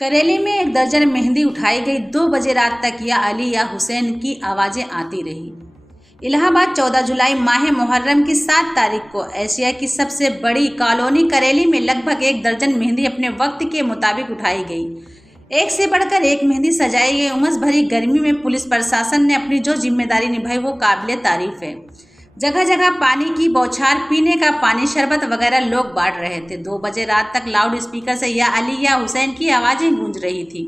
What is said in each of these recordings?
करेली में एक दर्जन मेहंदी उठाई गई। 2 बजे रात तक या अली या हुसैन की आवाज़ें आती रही। इलाहाबाद 14 जुलाई माह मुहर्रम की 7 तारीख को एशिया की सबसे बड़ी कॉलोनी करेली में लगभग 1 दर्जन मेहंदी अपने वक्त के मुताबिक उठाई गई। एक से बढ़कर एक मेहंदी सजाई गई। उमस भरी गर्मी में पुलिस प्रशासन ने अपनी जो जिम्मेदारी निभाई वो काबिले तारीफ है। जगह जगह पानी की बौछार, पीने का पानी, शरबत वगैरह लोग बांट रहे थे। 2 बजे रात तक लाउड स्पीकर से या अली या हुसैन की आवाज़ें गूंज रही थी।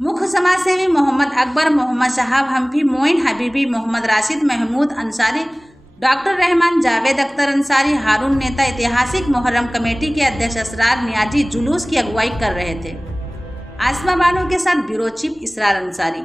मुख्य समाज सेवी मोहम्मद अकबर, मोहम्मद शहाब हम्फी, मोइन हबीबी, मोहम्मद राशिद, महमूद अंसारी, डॉक्टर रहमान, जावेद अख्तर अंसारी, हारून नेता, ऐतिहासिक मुहर्रम कमेटी के अध्यक्ष असरार नियाजी जुलूस की अगुवाई कर रहे थे। आसमा बानो के साथ ब्यूरो चीफ इसरार अंसारी।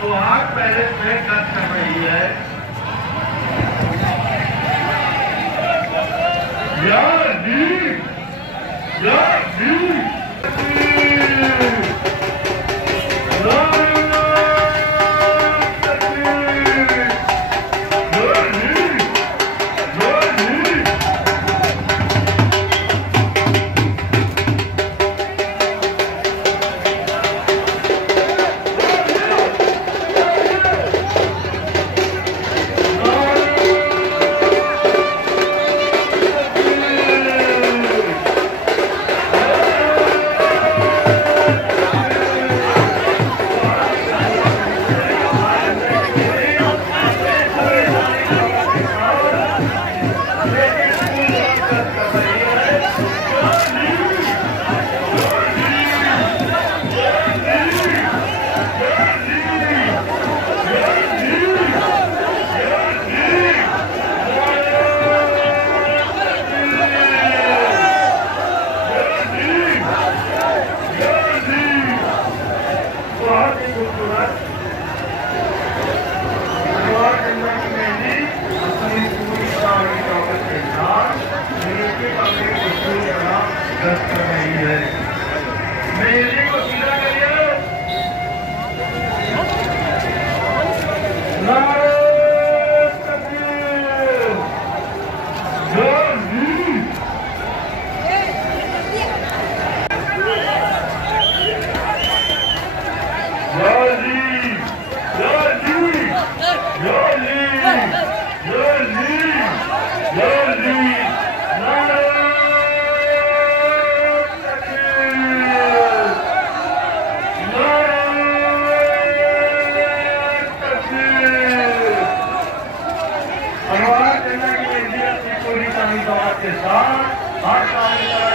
तो आग पैलेस में कट कर रही है। के साथ हर कार्यक्रम